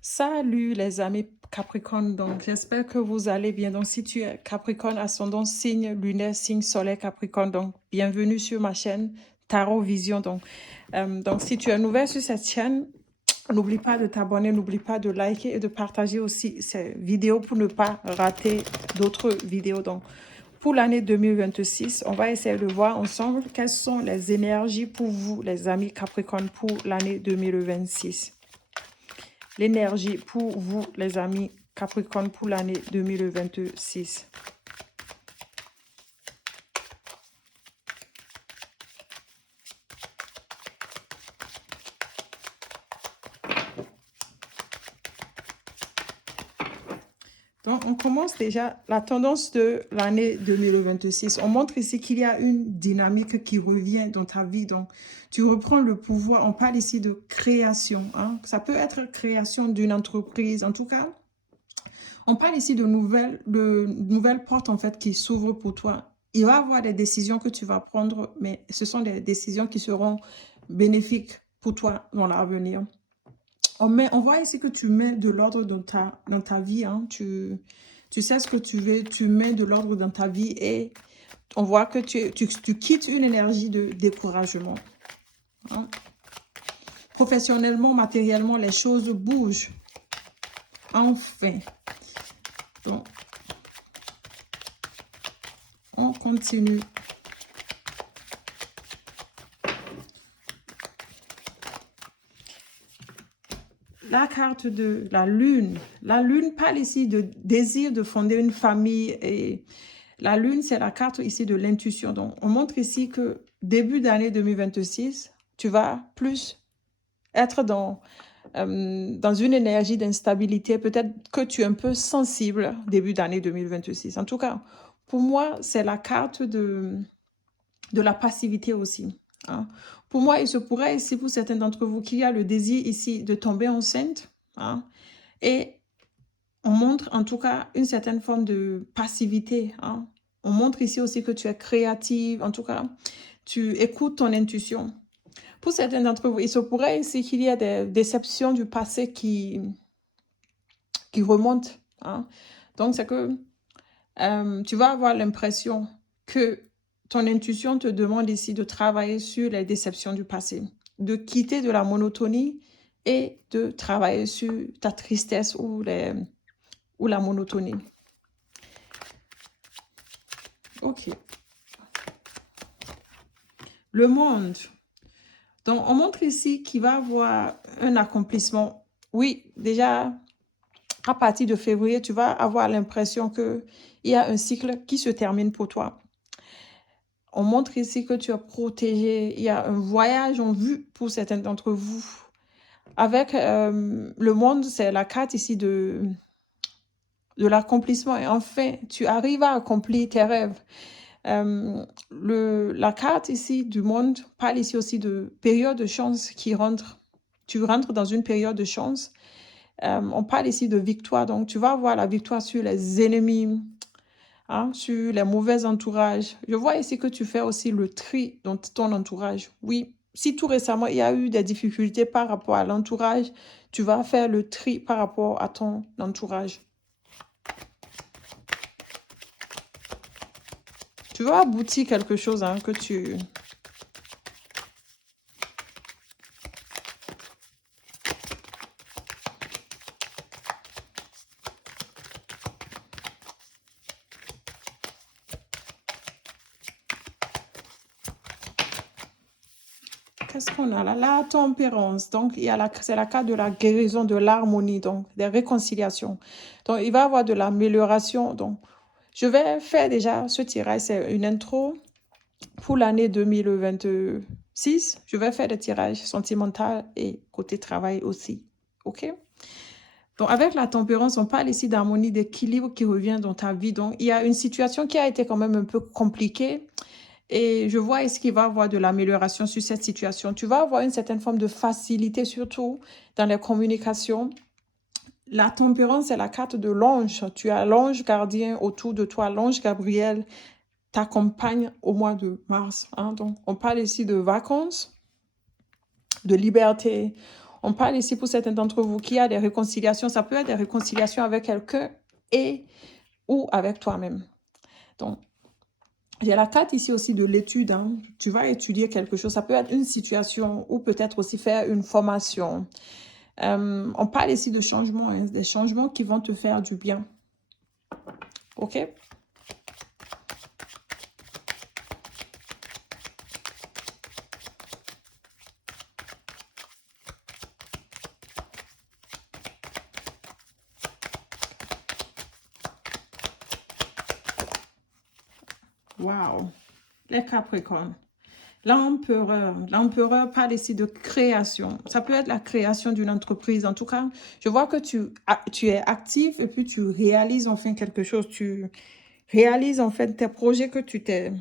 Salut les amis Capricorne, donc j'espère que vous allez bien. Donc si tu es Capricorne, ascendant signe lunaire, signe solaire Capricorne, donc bienvenue sur ma chaîne Tarot Vision. Donc si tu es nouvelle sur cette chaîne, n'oublie pas de t'abonner, n'oublie pas de liker et de partager aussi ces vidéos pour ne pas rater d'autres vidéos. Donc pour l'année 2026, on va essayer de voir ensemble quelles sont les énergies pour vous les amis Capricorne pour l'année 2026. L'énergie pour vous, les amis Capricorne, pour l'année 2026. Donc, on commence déjà la tendance de l'année 2026. On montre ici qu'il y a une dynamique qui revient dans ta vie. Donc, tu reprends le pouvoir. On parle ici de création. Hein. Ça peut être création d'une entreprise. En tout cas, on parle ici de nouvelles portes en fait qui s'ouvrent pour toi. Il va y avoir des décisions que tu vas prendre, mais ce sont des décisions qui seront bénéfiques pour toi dans l'avenir. On voit ici que tu mets de l'ordre dans ta vie. Hein. Tu sais ce que tu veux, tu mets de l'ordre dans ta vie et on voit que tu quittes une énergie de découragement. Hein. Professionnellement, matériellement, les choses bougent. Enfin. Donc, on continue. La carte de la lune. La lune parle ici de désir de fonder une famille. Et la lune, c'est la carte ici de l'intuition. Donc, on montre ici que début d'année 2026, tu vas plus être dans une énergie d'instabilité. Peut-être que tu es un peu sensible début d'année 2026. En tout cas, pour moi, c'est la carte de la passivité aussi. Hein. Pour moi, il se pourrait ici, pour certains d'entre vous, qu'il y a le désir ici de tomber enceinte. Hein, et on montre en tout cas une certaine forme de passivité. Hein. On montre ici aussi que tu es créative. En tout cas, tu écoutes ton intuition. Pour certains d'entre vous, il se pourrait ici qu'il y ait des déceptions du passé qui remontent. Hein. Donc, c'est que tu vas avoir l'impression que ton intuition te demande ici de travailler sur les déceptions du passé, de quitter de la monotonie et de travailler sur ta tristesse ou la monotonie. Ok. Le monde. Donc, on montre ici qu'il va avoir un accomplissement. Oui, déjà, à partir de février, tu vas avoir l'impression qu'il y a un cycle qui se termine pour toi. On montre ici que tu es protégé. Il y a un voyage en vue pour certains d'entre vous. Avec le monde, c'est la carte ici de l'accomplissement. Et enfin, tu arrives à accomplir tes rêves. La carte ici du monde parle ici aussi de période de chance qui rentre. Tu rentres dans une période de chance. On parle ici de victoire. Donc, tu vas avoir la victoire sur les ennemis, hein, sur les mauvais entourages. Je vois ici que tu fais aussi le tri dans ton entourage. Oui, si tout récemment, il y a eu des difficultés par rapport à l'entourage, tu vas faire le tri par rapport à ton entourage. Tu vas aboutir quelque chose hein, que tu... Qu'est-ce qu'on a là? La tempérance. Donc, c'est la carte de la guérison, de l'harmonie, donc des réconciliations. Donc, il va y avoir de l'amélioration. Donc, je vais faire déjà ce tirage, c'est une intro pour l'année 2026. Je vais faire des tirages sentimentaux et côté travail aussi. OK? Donc, avec la tempérance, on parle ici d'harmonie, d'équilibre qui revient dans ta vie. Donc, il y a une situation qui a été quand même un peu compliquée. Et je vois ici qu'il va y avoir de l'amélioration sur cette situation. Tu vas avoir une certaine forme de facilité, surtout dans les communications. La tempérance, c'est la carte de l'ange. Tu as l'ange gardien autour de toi, l'ange Gabriel t'accompagne au mois de mars. Hein. Donc, on parle ici de vacances, de liberté. On parle ici pour certains d'entre vous qui a des réconciliations. Ça peut être des réconciliations avec quelqu'un et ou avec toi-même. Donc, j'ai la carte ici aussi de l'étude. Hein. Tu vas étudier quelque chose. Ça peut être une situation ou peut-être aussi faire une formation. On parle ici de changements, hein, des changements qui vont te faire du bien. OK? Wow! Les Capricornes. L'empereur. L'empereur parle ici de création. Ça peut être la création d'une entreprise. En tout cas, je vois que tu es actif et puis tu réalises enfin quelque chose. Tu réalises en fait tes projets que tu t'es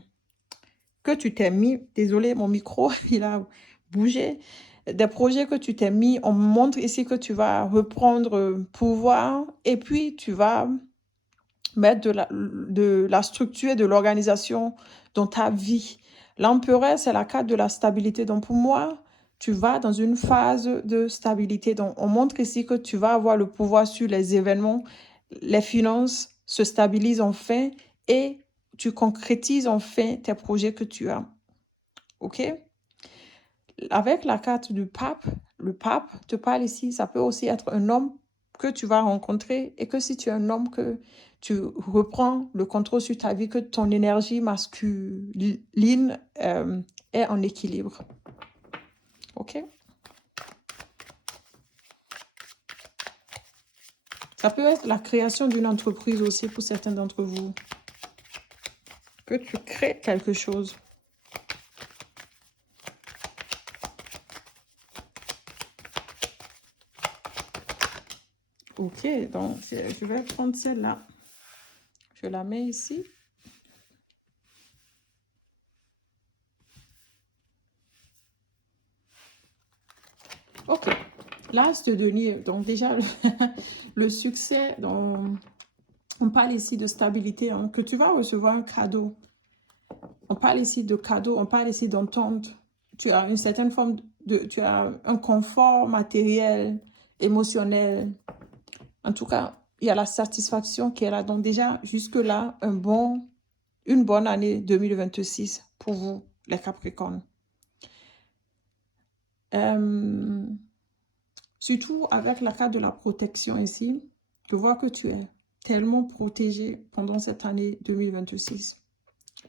mis. Désolé, mon micro, il a bougé. Des projets que tu t'es mis. On montre ici que tu vas reprendre pouvoir et puis tu vas mettre de la structure et de l'organisation dans ta vie. L'empereur, c'est la carte de la stabilité. Donc, pour moi, tu vas dans une phase de stabilité. Donc, on montre ici que tu vas avoir le pouvoir sur les événements. Les finances se stabilisent enfin et tu concrétises enfin tes projets que tu as. OK? Avec la carte du pape, le pape te parle ici, ça peut aussi être un homme que tu vas rencontrer et que si tu es un homme que tu reprends le contrôle sur ta vie, que ton énergie masculine est en équilibre. OK? Ça peut être la création d'une entreprise aussi pour certains d'entre vous. Que tu crées quelque chose. OK, donc je vais prendre celle-là. Je la mets ici. OK. L'as de denier. Donc déjà, le succès, on parle ici de stabilité, hein, que tu vas recevoir un cadeau. On parle ici de cadeau, on parle ici d'entente. Tu as une certaine forme tu as un confort matériel, émotionnel. En tout cas, il y a la satisfaction qui est là. Donc déjà, jusque-là, une bonne année 2026 pour vous, les Capricornes. Surtout avec la carte de la protection ici, je vois que tu es tellement protégé pendant cette année 2026.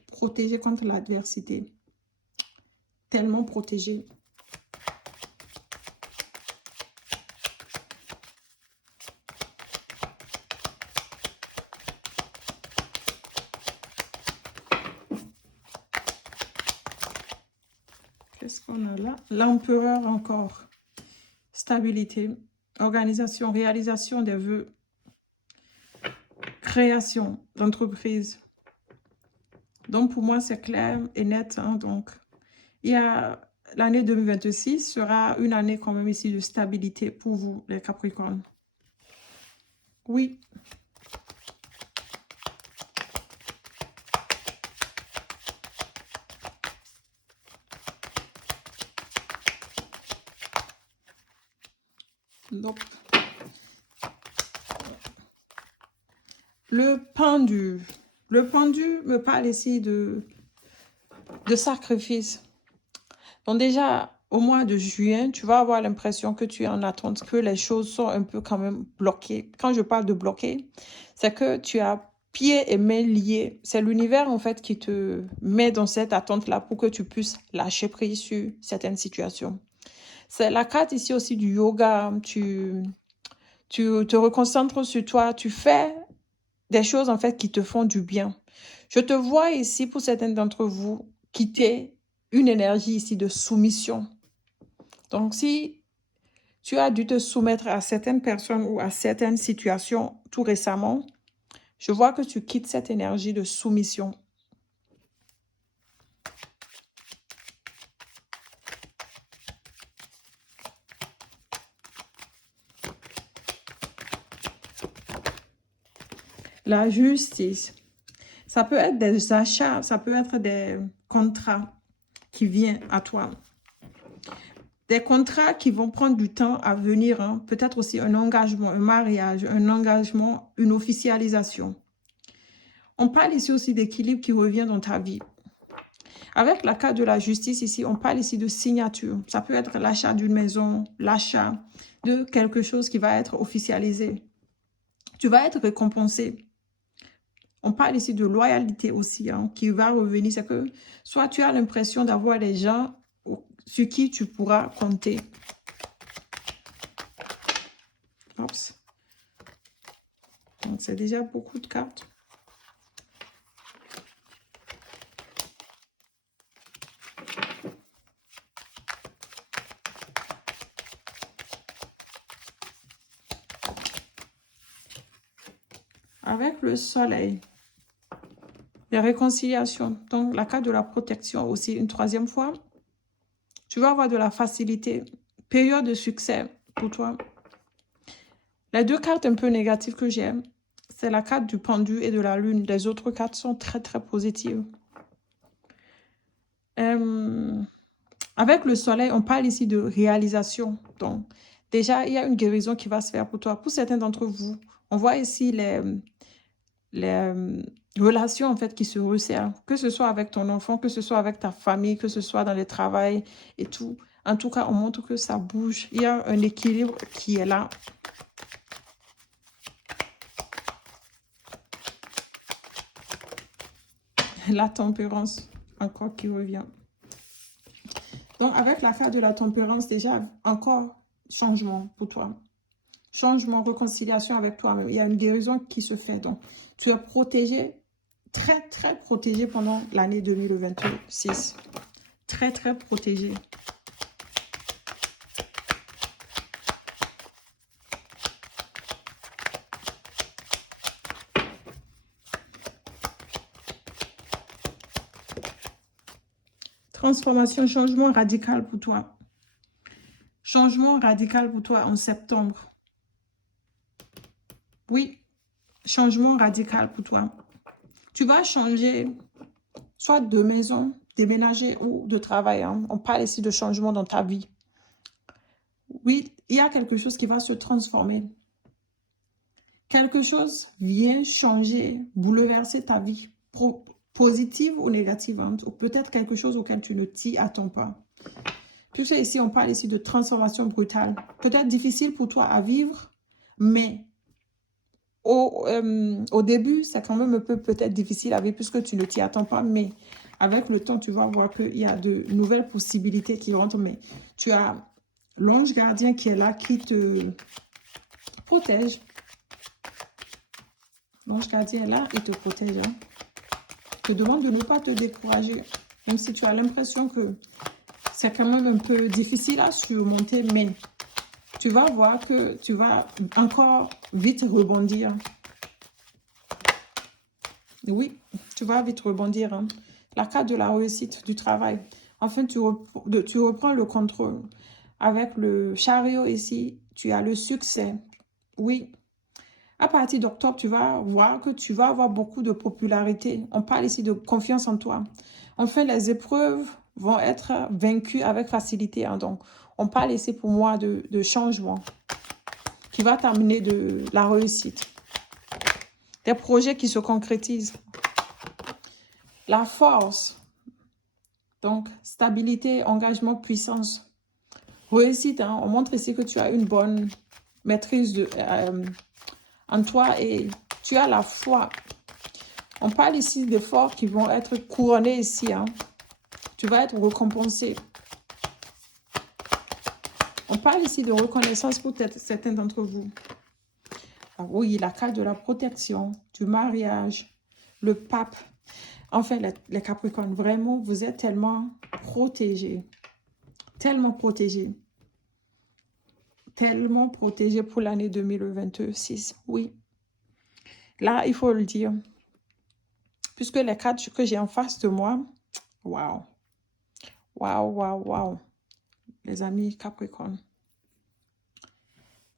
Protégé contre l'adversité. Tellement protégé. Qu'est-ce qu'on a là? L'empereur encore. Stabilité. Organisation, réalisation des vœux. Création d'entreprise. Donc, pour moi, c'est clair et net. Hein, donc, l'année 2026 sera une année quand même ici de stabilité pour vous, les Capricornes. Oui. Nope. Le pendu. Le pendu me parle ici de sacrifice. Donc déjà, au mois de juin, tu vas avoir l'impression que tu es en attente, que les choses sont un peu quand même bloquées. Quand je parle de bloquer, c'est que tu as pieds et mains liés. C'est l'univers en fait qui te met dans cette attente-là pour que tu puisses lâcher prise sur certaines situations. C'est la carte ici aussi du yoga. Tu te reconcentres sur toi. Tu fais des choses en fait qui te font du bien. Je te vois ici pour certains d'entre vous quitter une énergie ici de soumission. Donc si tu as dû te soumettre à certaines personnes ou à certaines situations tout récemment, je vois que tu quittes cette énergie de soumission. La justice. Ça peut être des achats, ça peut être des contrats qui viennent à toi. Des contrats qui vont prendre du temps à venir, hein. Peut-être aussi un engagement, un mariage, un engagement, une officialisation. On parle ici aussi d'équilibre qui revient dans ta vie. Avec la carte de la justice ici, on parle ici de signature. Ça peut être l'achat d'une maison, l'achat de quelque chose qui va être officialisé. Tu vas être récompensé. On parle ici de loyauté aussi, hein, qui va revenir. C'est que soit tu as l'impression d'avoir des gens sur qui tu pourras compter. Oups. Donc, c'est déjà beaucoup de cartes. Avec le soleil, les réconciliations, donc la carte de la protection aussi, une troisième fois. Tu vas avoir de la facilité, période de succès pour toi. Les deux cartes un peu négatives que j'aime, c'est la carte du pendu et de la lune. Les autres cartes sont très, très positives. Avec le soleil, on parle ici de réalisation. Donc, déjà, il y a une guérison qui va se faire pour toi. Pour certains d'entre vous, on voit ici les relations en fait qui se resserrent, que ce soit avec ton enfant, que ce soit avec ta famille, que ce soit dans le travail et tout. En tout cas, on montre que ça bouge. Il y a un équilibre qui est là. La tempérance, encore qui revient. Donc, avec la carte de la tempérance, déjà, encore changement pour toi. Changement, réconciliation avec toi-même. Il y a une guérison qui se fait. Donc, tu es protégé, très, très protégé pendant l'année 2026. Très, très protégé. Transformation, changement radical pour toi. Changement radical pour toi en septembre. Oui, changement radical pour toi. Tu vas changer soit de maison, déménager ou de travail. Hein. On parle ici de changement dans ta vie. Oui, il y a quelque chose qui va se transformer. Quelque chose vient changer, bouleverser ta vie, positive ou négative, hein, ou peut-être quelque chose auquel tu ne t'y attends pas. Tu sais, ici, on parle ici de transformation brutale. Peut-être difficile pour toi à vivre, mais au début, c'est quand même un peu peut-être difficile à vivre puisque tu ne t'y attends pas, mais avec le temps, tu vas voir qu'il y a de nouvelles possibilités qui rentrent, mais tu as l'ange gardien qui est là, qui te protège. L'ange gardien est là, il te protège. Hein. Je te demande de ne pas te décourager, même si tu as l'impression que c'est quand même un peu difficile à surmonter, mais tu vas voir que tu vas encore vite rebondir. Oui, tu vas vite rebondir. Hein. La carte de la réussite, du travail. Enfin, tu reprends le contrôle. Avec le chariot ici, tu as le succès. Oui. À partir d'octobre, tu vas voir que tu vas avoir beaucoup de popularité. On parle ici de confiance en toi. Enfin, les épreuves vont être vaincues avec facilité. Hein. Donc, on parle ici pour moi de changement qui va t'amener de la réussite. Des projets qui se concrétisent. La force. Donc, stabilité, engagement, puissance. Réussite, hein. On montre ici que tu as une bonne maîtrise en toi et tu as la foi. On parle ici d'efforts qui vont être couronnés ici. Hein. Tu vas être récompensé. On parle ici de reconnaissance pour certains d'entre vous. Alors, oui, la carte de la protection, du mariage, le pape. Enfin, les Capricornes, vraiment, vous êtes tellement protégés. Tellement protégés. Tellement protégés pour l'année 2026. Oui. Là, il faut le dire. Puisque les cartes que j'ai en face de moi, waouh. Waouh, waouh, waouh. Les amis Capricorne.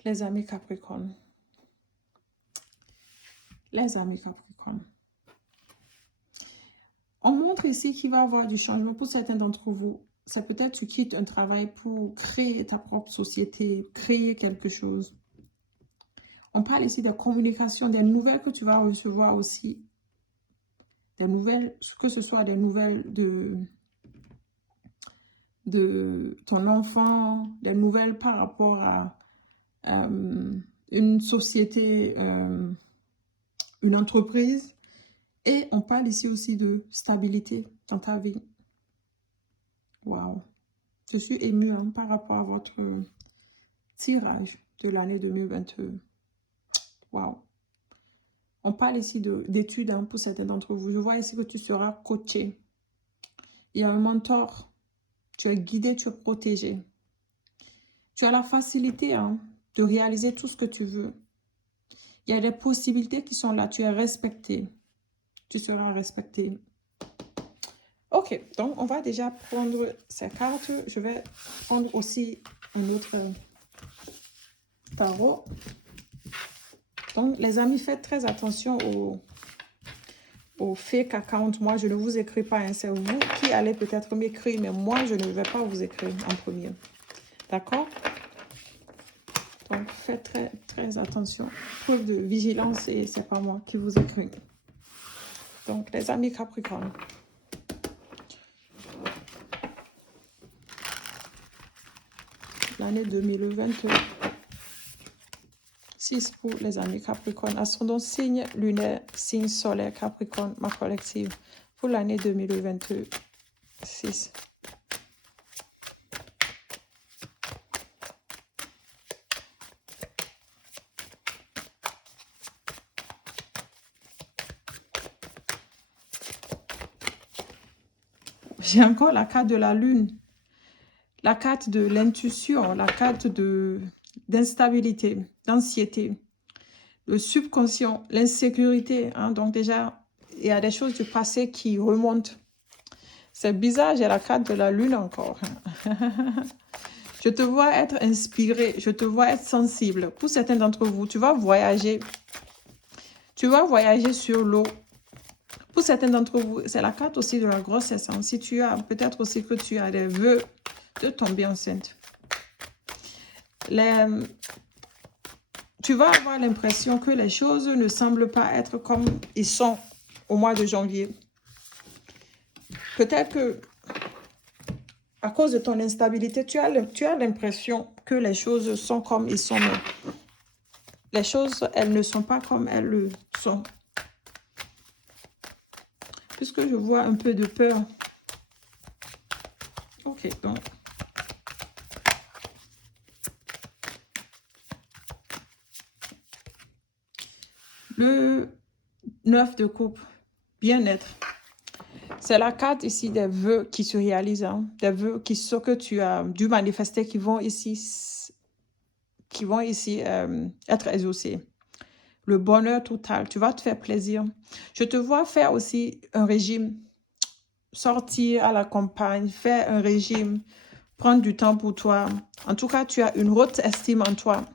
Les amis Capricorne. Les amis Capricorne. On montre ici qu'il va y avoir du changement pour certains d'entre vous. c'est peut-être tu quittes un travail pour créer ta propre société, créer quelque chose. On parle ici de communication, des nouvelles que tu vas recevoir aussi. Des nouvelles, que ce soit des nouvelles de ton enfant, des nouvelles par rapport à une société, une entreprise. Et on parle ici aussi de stabilité dans ta vie. Waouh! Je suis émue hein, par rapport à votre tirage de l'année 2022. Waouh! On parle ici d'études hein, pour certains d'entre vous. Je vois ici que tu seras coaché. Il y a un mentor. Tu es guidé, tu es protégé. Tu as la facilité hein, de réaliser tout ce que tu veux. Il y a des possibilités qui sont là. Tu es respecté. Tu seras respecté. Ok, donc on va déjà prendre ces cartes. Je vais prendre aussi un autre tarot. Donc, les amis, faites très attention au fake account. Moi, je ne vous écris pas. Hein. C'est vous qui allez peut-être m'écrire, mais moi, je ne vais pas vous écrire en premier. D'accord? Donc, faites très, très attention. Preuve de vigilance et c'est pas moi qui vous écris. Donc, les amis Capricorne. L'année 2026 pour les amis Capricorne. Ascendant signe lunaire, signe solaire Capricorne, ma collective. Pour l'année 2026. J'ai encore la carte de la lune, la carte de l'intuition, la carte d'instabilité, d'anxiété, le subconscient, l'insécurité. Hein. Donc déjà, il y a des choses du passé qui remontent. C'est bizarre, j'ai la carte de la lune encore. Je te vois être inspiré, je te vois être sensible. Pour certains d'entre vous, tu vas voyager. Tu vas voyager sur l'eau. Pour certains d'entre vous, c'est la carte aussi de la grossesse. Hein. Si tu as, peut-être aussi que tu as des vœux de tomber enceinte. Tu vas avoir l'impression que les choses ne semblent pas être comme ils sont au mois de janvier. Peut-être que à cause de ton instabilité, tu as l'impression que les choses sont comme ils sont. Mais les choses, elles ne sont pas comme elles le sont. Puisque je vois un peu de peur. Ok, donc. Le 9 de coupe, bien-être. C'est la carte ici des vœux qui se réalisent. Hein, des vœux ce que tu as dû manifester qui vont ici être exaucés. Le bonheur total, tu vas te faire plaisir. Je te vois faire aussi un régime. Sortir à la campagne, faire un régime, prendre du temps pour toi. En tout cas, tu as une haute estime en toi.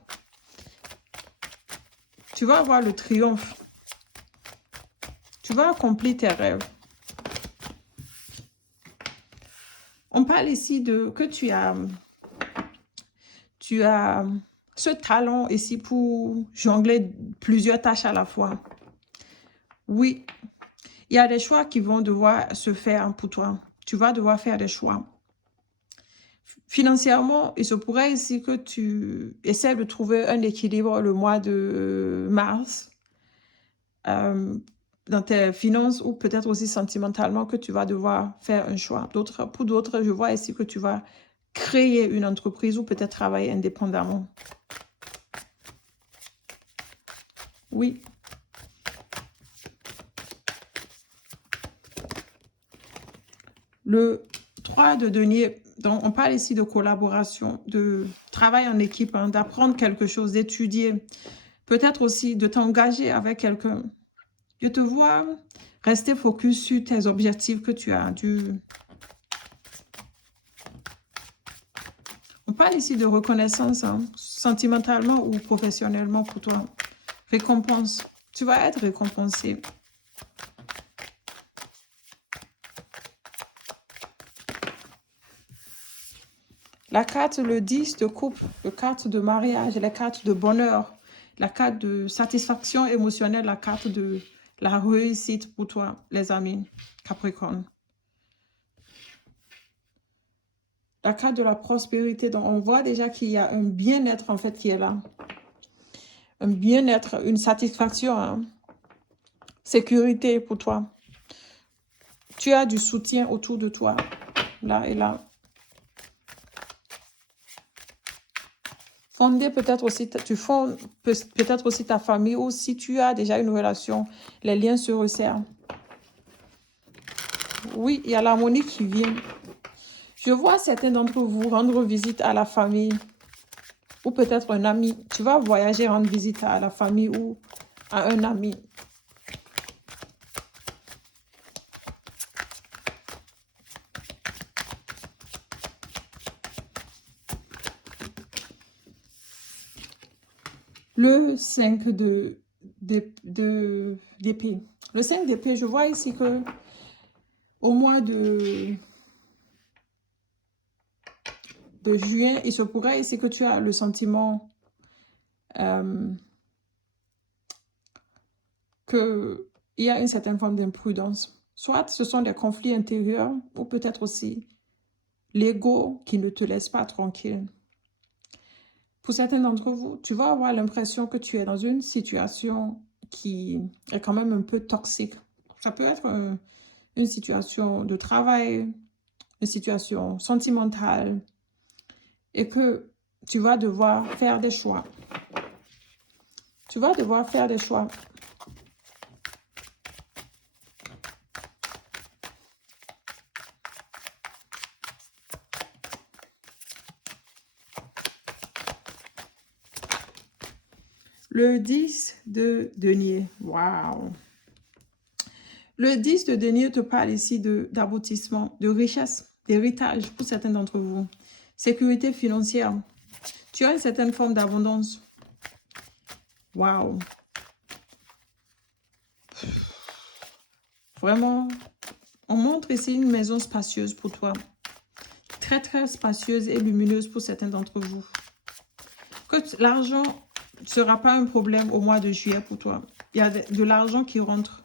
Tu vas avoir le triomphe. Tu vas accomplir tes rêves. On parle ici de que tu as ce talent ici pour jongler plusieurs tâches à la fois. Oui, il y a des choix qui vont devoir se faire pour toi. Tu vas devoir faire des choix. Financièrement, il se pourrait ici que tu essaies de trouver un équilibre le mois de mars dans tes finances ou peut-être aussi sentimentalement que tu vas devoir faire un choix. Pour d'autres, je vois ici que tu vas créer une entreprise ou peut-être travailler indépendamment. Oui. Le 3 de denier, donc on parle ici de collaboration, de travail en équipe, hein, d'apprendre quelque chose, d'étudier, peut-être aussi de t'engager avec quelqu'un. Je te vois rester focus sur tes objectifs que tu as dû. On parle ici de reconnaissance, hein, sentimentalement ou professionnellement pour toi. Récompense. Tu vas être récompensé. La carte, le 10 de coupe, la carte de mariage, la carte de bonheur, la carte de satisfaction émotionnelle, la carte de la réussite pour toi, les amis, Capricorne. La carte de la prospérité, donc on voit déjà qu'il y a un bien-être en fait qui est là. Un bien-être, une satisfaction, hein. Sécurité pour toi. Tu as du soutien autour de toi, là et là. Fonder peut-être aussi, tu fondes peut-être aussi ta famille ou si tu as déjà une relation, les liens se resserrent. Oui, il y a l'harmonie qui vient. Je vois certains d'entre vous rendre visite à la famille ou peut-être un ami. Tu vas voyager, rendre visite à la famille ou à un ami. Le 5 d'épée. Le 5 d'épée, je vois ici que au mois de juin, il se pourrait ici que tu as le sentiment qu'il y a une certaine forme d'imprudence. Soit ce sont des conflits intérieurs ou peut-être aussi l'ego qui ne te laisse pas tranquille. Pour certains d'entre vous, tu vas avoir l'impression que tu es dans une situation qui est quand même un peu toxique. Ça peut être une situation de travail, une situation sentimentale et que tu vas devoir faire des choix. Tu vas devoir faire des choix. Le 10 de denier. Waouh! Le 10 de denier te parle ici d'aboutissement, de richesse, d'héritage pour certains d'entre vous. Sécurité financière. Tu as une certaine forme d'abondance. Waouh! Vraiment, on montre ici une maison spacieuse pour toi. Très, très spacieuse et lumineuse pour certains d'entre vous. Que l'argent ne sera pas un problème au mois de juillet pour toi. Il y a de l'argent qui rentre.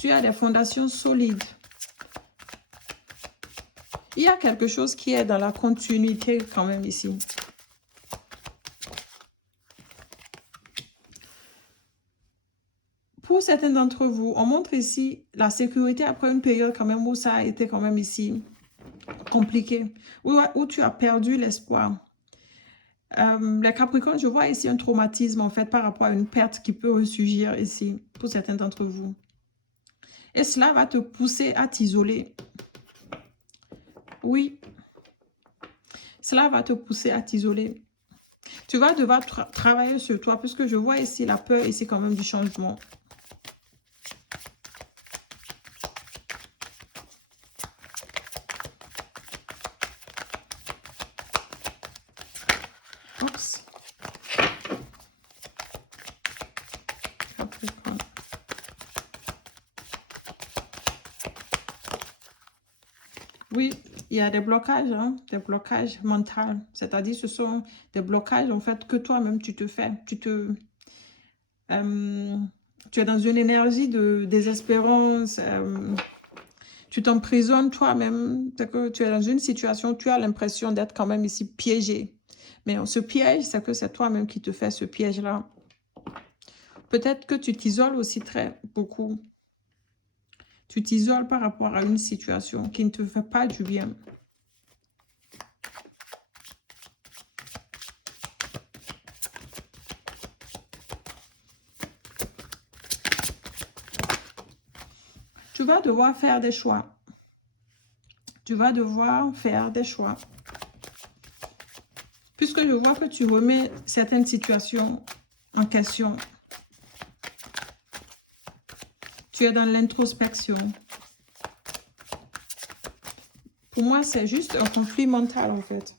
Tu as des fondations solides. Il y a quelque chose qui est dans la continuité quand même ici. Pour certains d'entre vous, on montre ici la sécurité après une période quand même où ça a été quand même ici compliqué, où tu as perdu l'espoir. Les Capricornes, je vois ici un traumatisme en fait par rapport à une perte qui peut ressurgir ici pour certains d'entre vous. Et cela va te pousser à t'isoler. Oui, cela va te pousser à t'isoler. Tu vas devoir travailler sur toi puisque je vois ici la peur ici quand même du changement. Oups. Capricorne. Oui, il y a des blocages, hein, des blocages mentaux. C'est-à-dire ce sont des blocages en fait que toi-même tu te fais. Tu es dans une énergie de désespérance. Tu t'emprisonnes toi-même. Tu es dans une situation, tu as l'impression d'être quand même ici piégé. Mais ce piège, c'est que c'est toi-même qui te fais ce piège-là. Peut-être que tu t'isoles aussi très beaucoup. Tu t'isoles par rapport à une situation qui ne te fait pas du bien. Tu vas devoir faire des choix. Tu vas devoir faire des choix. Puisque je vois que tu remets certaines situations en question. Tu es dans l'introspection. Pour moi, c'est juste un conflit mental en fait.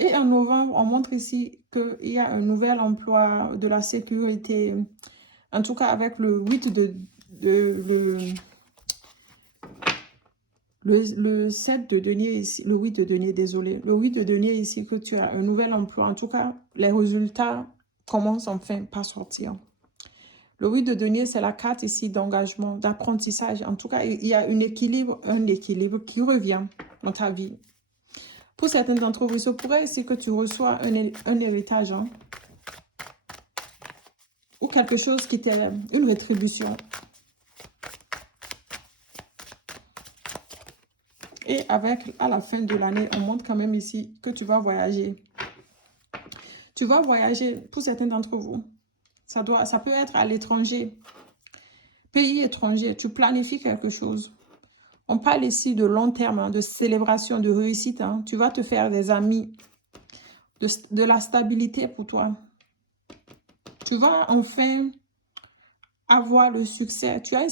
Et en novembre, on montre ici qu'il y a un nouvel emploi de la sécurité. En tout cas, avec le 8 le Le 7 de denier ici, le 8 de denier, désolé. Le 8 de denier ici, que tu as un nouvel emploi. En tout cas, les résultats commencent enfin par sortir. Le 8 de denier, c'est la carte ici d'engagement, d'apprentissage. En tout cas, il y a un équilibre qui revient dans ta vie. Pour certains d'entre vous, il se pourrait ici que tu reçois un héritage, hein, ou quelque chose qui t'est une rétribution. Et à la fin de l'année, on montre quand même ici que tu vas voyager. Tu vas voyager pour certains d'entre vous. Ça peut être à l'étranger, pays étranger. Tu planifies quelque chose. On parle ici de long terme, hein, de célébration, de réussite. Hein. Tu vas te faire des amis, de la stabilité pour toi. Tu vas enfin avoir le succès. Tu as